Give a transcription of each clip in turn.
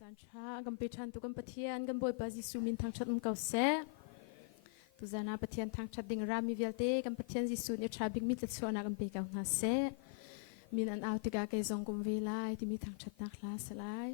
จานชากัมเปชันตุกัมปะเทียนกัมบอยบาจิสุมินทางชัดเก่าเสตุจานาปะเทียนทางชัดดิ่งรามีเวลเตกัมปะเทียนจิสุเนี่ยชาบิกมิตรส่วนนักกัมเปก่านาเสมินอันเอาติกาเกจงกุมเวลาที่มีทางชัดนักลาสลาย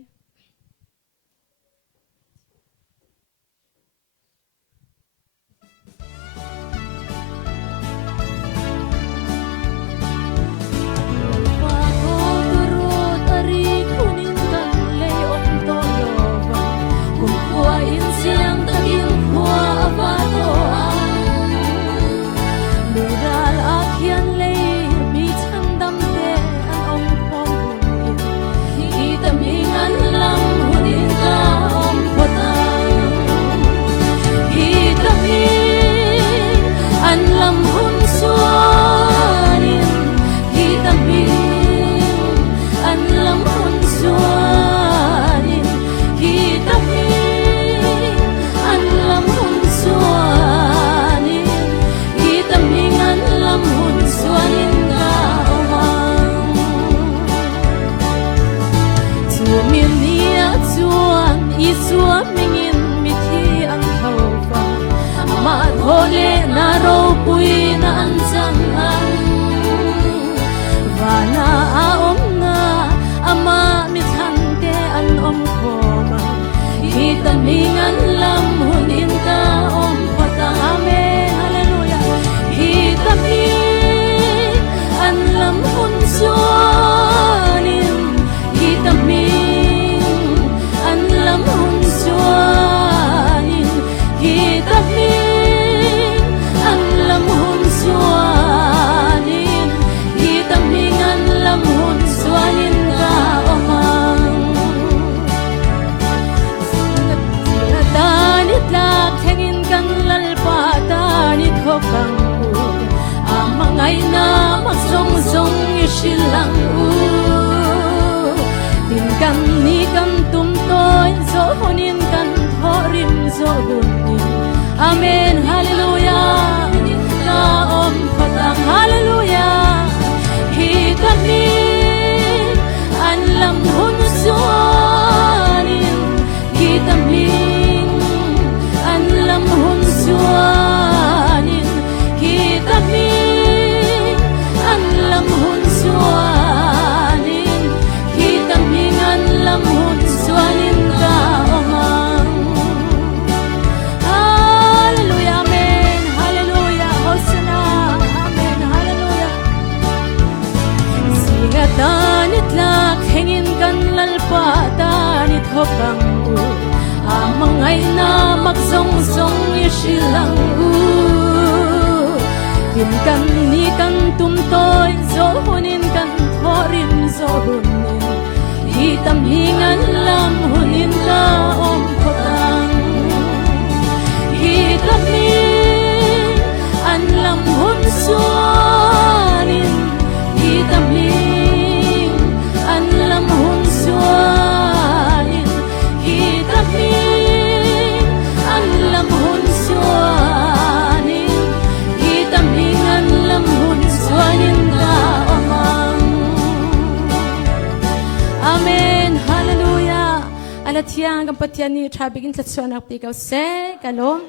Amangay na magsong-song isilang din kan ni kan tumtoy zohonin kan thorim zohonin Amen Hallelujah na om patang Hallelujah hitami an lam hun suanin hitami an lam hun suanin hitami an lam hun suanin hitami an lam hun suanin ka omang Hallelujah Amen Hallelujah Hosanna Amen Hallelujah Singatan itlak hengin kan lalpatan ithopang amangay na magsong-song isilang din kan ni kan tumtoy zohonin kan thorim zohonin hitamhingan lam hunin ka om potang hitamin an lam hun suanin hitamin an lam hun suanin hitamin an lam hun suanin hitamin an lam hun suanin ka omang Amen Hallelujah Alat yang kampatyan ni trabigin sa suanak pikaw se kalom